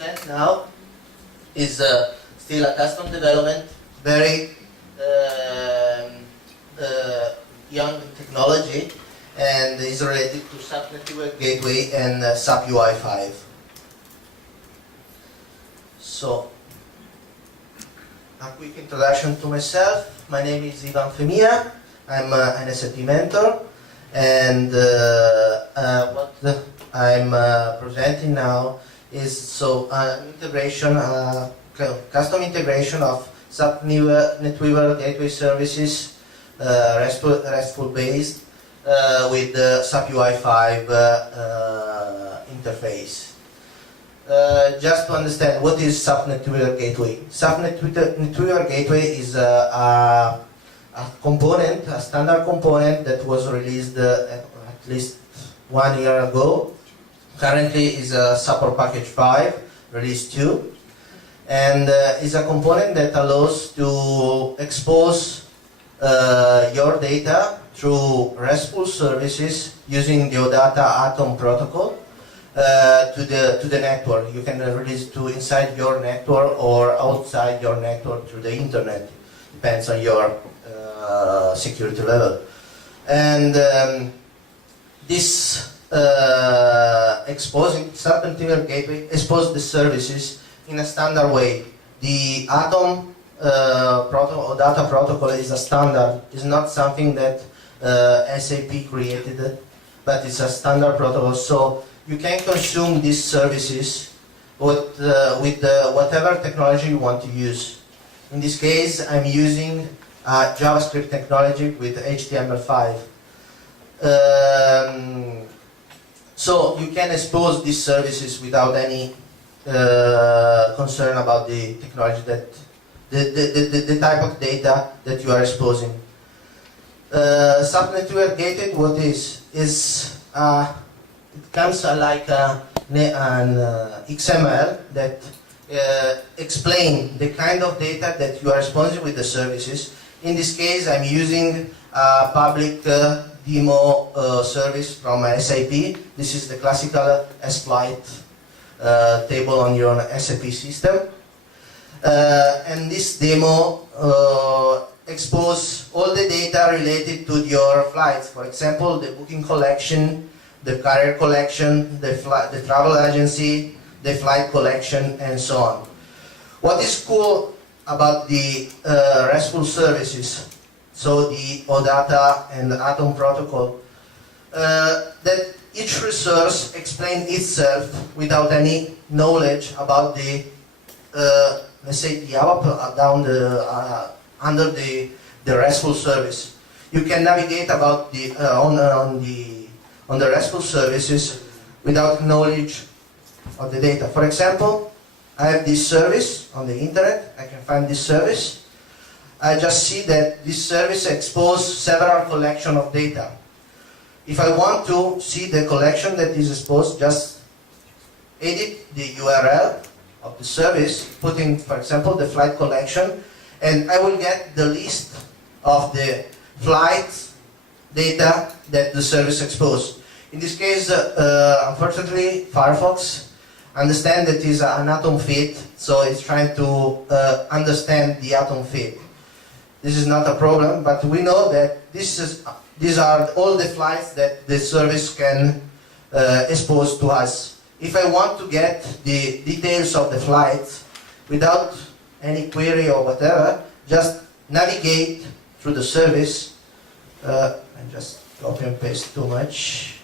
present now is still a custom development, very young technology, and is related to SAP Network Gateway and SAP UI5. So, a quick introduction to myself. My name is Ivan Femia. I'm an SAP mentor, and what I'm presenting now is integration, custom integration of SAP NetWeaver Gateway Services, RESTful based, with the SAP UI5 interface. Just to understand, what is SAP NetWeaver Gateway? SAP NetWeaver Gateway is a component, a standard component that was released at least 1 year ago. Currently is a support package 5, release 2, and is a component that allows to expose your data through RESTful services using the OData Atom protocol to the network. You can release to inside your network or outside your network through the internet. Depends on your security level. And this exposing SAP NetWeaver Gateway expose the services in a standard way. The Atom protocol or data protocol is a standard. It's not something that SAP created, but it's a standard protocol. So you can consume these services with whatever technology you want to use. In this case, I'm using JavaScript technology with HTML5. So you can expose these services without any concern about the technology that the type of data that you are exposing. SAP Network Gateway, what is it comes like an XML that explain the kind of data that you are exposing with the services. In this case, I'm using a public demo service from SAP. This is the classical SFlight table on your SAP system. And this demo expose all the data related to your flights. For example, the booking collection, the carrier collection, the travel agency, the flight collection, and so on. What is cool about the RESTful services, so the OData and the Atom protocol, that each resource explains itself without any knowledge about the, let's say, the down the under the RESTful service. You can navigate about the on the RESTful services without knowledge of the data. For example, I have this service on the internet. I can find this service. I just see that this service exposes several collection of data. If I want to see the collection that is exposed, just edit the URL of the service, putting, for example, the flight collection, and I will get the list of the flight data that the service exposed. In this case, unfortunately, Firefox understands that it is an Atom feed, so it's trying to understand the Atom feed. This is not a problem, but we know that these are all the flights that the service can expose to us. If I want to get the details of the flights without any query or whatever, just navigate through the service. And just copy and paste too much.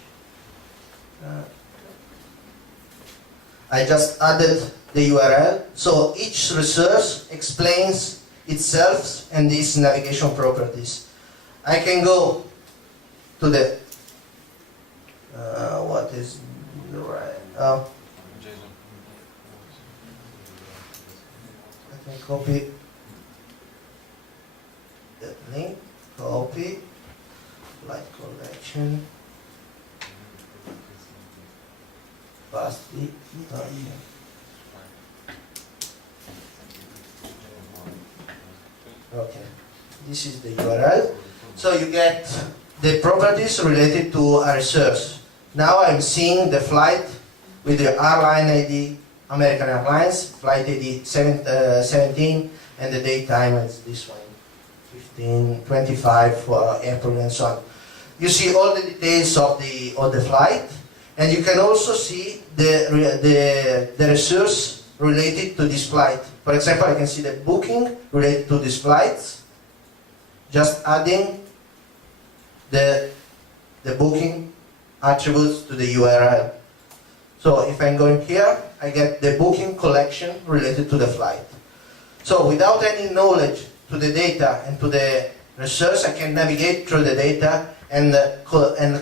I just added the URL. So each resource explains itself and these navigation properties. I can go to the what is the right? I can copy the link, copy, flight collection, paste. Okay, this is the URL. So you get the properties related to a resource. Now I'm seeing the flight with the airline ID, American Airlines, flight ID 17, and the date time is this one, 15:25 for April and so on. You see all the details of the flight, and you can also see the resource related to this flight. For example, I can see the booking related to this flight, just adding the booking attributes to the URL. So if I'm going here, I get the booking collection related to the flight. So without any knowledge to the data and to the resource, I can navigate through the data and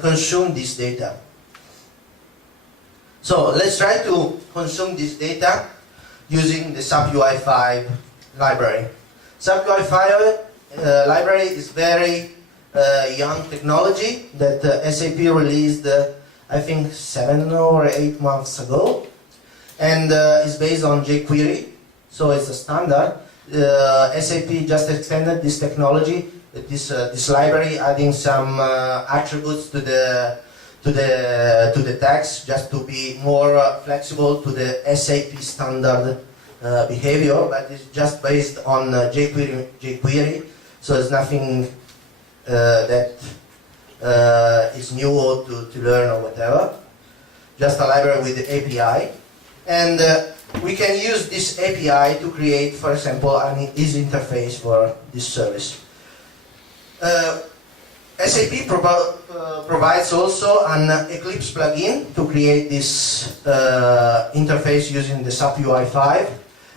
consume this data. So let's try to consume this data using the SAP UI5 library. SAP UI5 library is very young technology that SAP released, I think 7 or 8 months ago, and is based on jQuery, so it's a standard. SAP just extended this technology, this library, adding some attributes to the text, just to be more flexible to the SAP standard behavior, but it's just based on jQuery, so it's nothing that is new or to learn or whatever. Just a library with the API, and we can use this API to create, for example, an easy interface for this service. SAP provides also an Eclipse plugin to create this interface using the SAP UI5,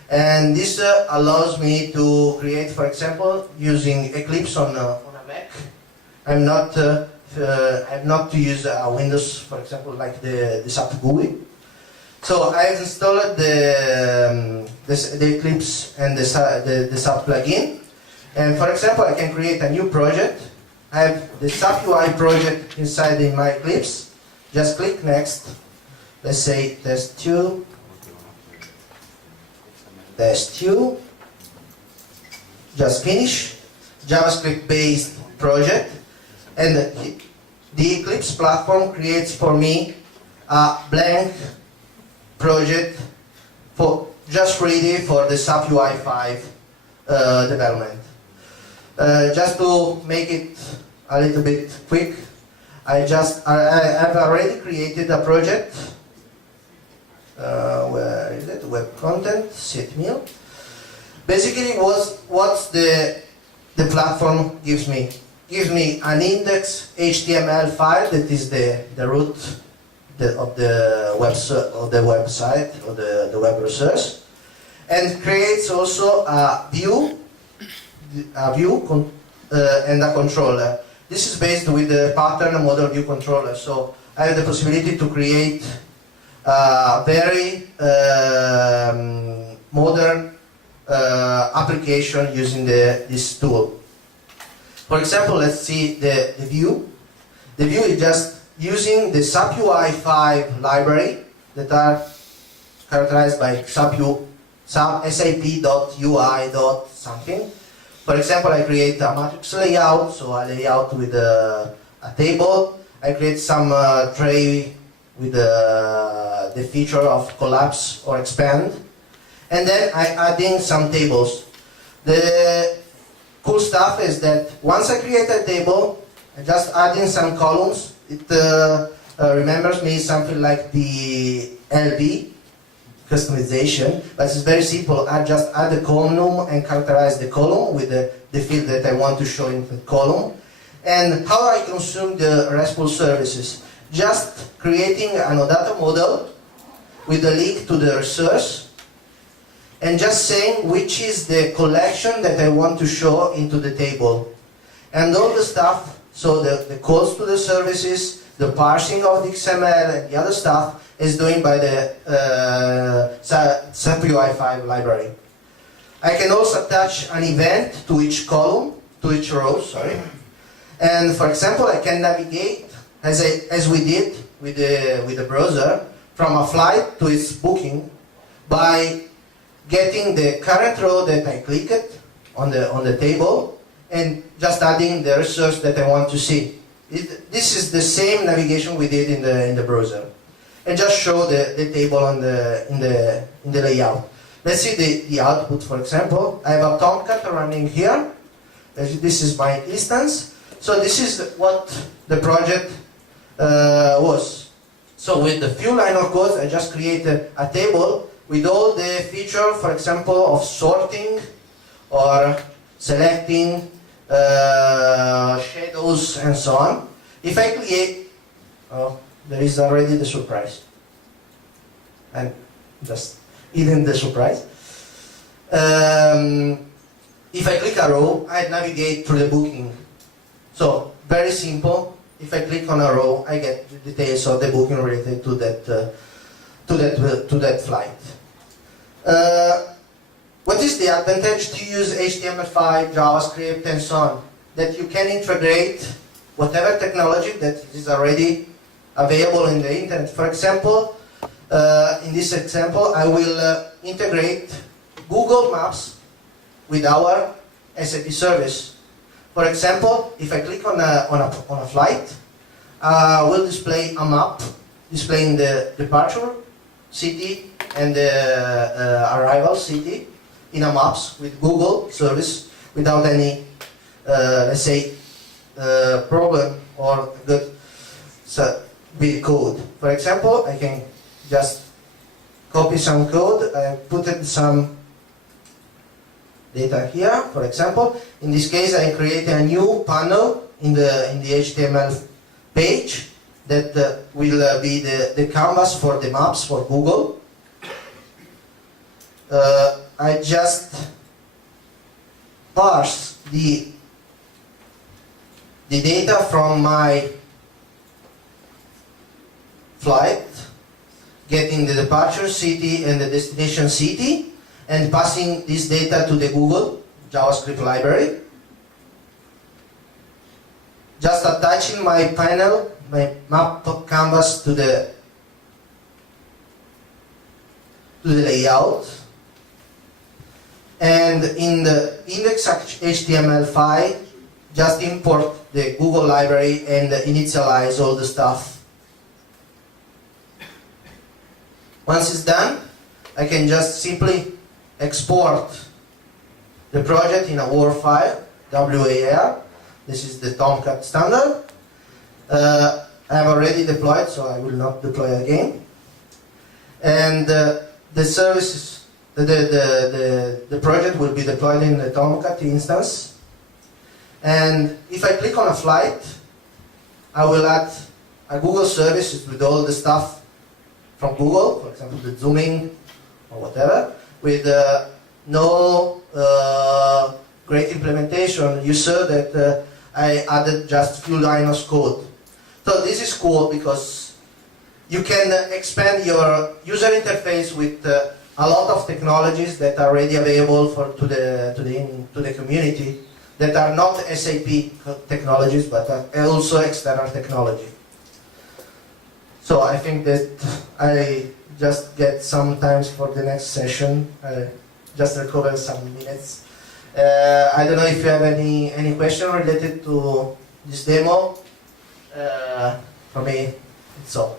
and this allows me to create, for example, using Eclipse on a Mac. I'm not to use Windows, for example, like the SAP GUI. So I've installed the Eclipse and the SAP plugin, and for example, I can create a new project. I have the SAP UI project inside in my Eclipse. Just click next. Let's say test 2. Test 2. Just finish. JavaScript based project. And the Eclipse platform creates for me a blank project for just ready for the SAP UI5 development. Just to make it a little bit quick, I've already created a project. Where is it? Web content, set meal. Basically, what's the platform gives me? Gives me an index HTML file that is the root of the website or the web resource, and creates also a view and a controller. This is based with the pattern model view controller, so I have the possibility to create a very modern application using this tool. For example, let's see the view. The view is just using the SAP UI5 library that are characterized by sap.ui.something. For example, I create a matrix layout, so a layout with a table. I create some tray with the feature of collapse or expand. And then I add in some tables. The cool stuff is that once I create a table, I just add in some columns. It remembers me something like the LB customization, but it's very simple. I just add a column and characterize the column with the field that I want to show in the column. And how I consume the RESTful services? Just creating an OData model with a link to the resource, and just saying which is the collection that I want to show into the table. And all the stuff, so the calls to the services, the parsing of the XML and the other stuff is doing by the SAP UI5 library. I can also attach an event to each column, to each row, sorry. And for example, I can navigate, as we did with the browser, from a flight to its booking by getting the current row that I clicked on the table and just adding the resource that I want to see. This is the same navigation we did in the browser. and just show the table in the layout. Let's see the output, for example. I have a Tomcat running here. This is my instance. So this is what the project was. So with the few line of code, I just created a table with all the feature, for example, of sorting or selecting shadows and so on. If I create, oh, there is already the surprise. And just hidden the surprise. If I click a row, I navigate through the booking. So very simple. If I click on a row, I get the details of the booking related to that flight. What is the advantage to use HTML5, JavaScript, and so on? That you can integrate whatever technology that is already available in the internet. For example, in this example, I will integrate Google Maps with our SAP service. For example, if I click on a flight, we'll display a map displaying the departure city and the arrival city in a maps with Google service without any, let's say, problem or good with code. For example, I can just copy some code, I put in some data here, for example. In this case, I create a new panel in the HTML page that will be the canvas for the maps for Google. I just parse the data from my flight, getting the departure city and the destination city, and passing this data to the Google JavaScript library. Just attaching my panel, my map canvas to the layout. And in the index HTML file, just import the Google library and initialize all the stuff. Once it's done, I can just simply export the project in a WAR file, WAR. This is the Tomcat standard. I have already deployed, so I will not deploy again. And the services, the project will be deployed in the Tomcat instance. And if I click on a flight, I will add a Google service with all the stuff from Google, for example, the zooming or whatever, with no great implementation. You saw that I added just a few lines of code. So this is cool because you can expand your user interface with a lot of technologies that are already available to the community that are not SAP technologies but are also external technology. So I think that I just get some time for the next session. Just recover some minutes. I don't know if you have any question related to this demo. For me, it's all.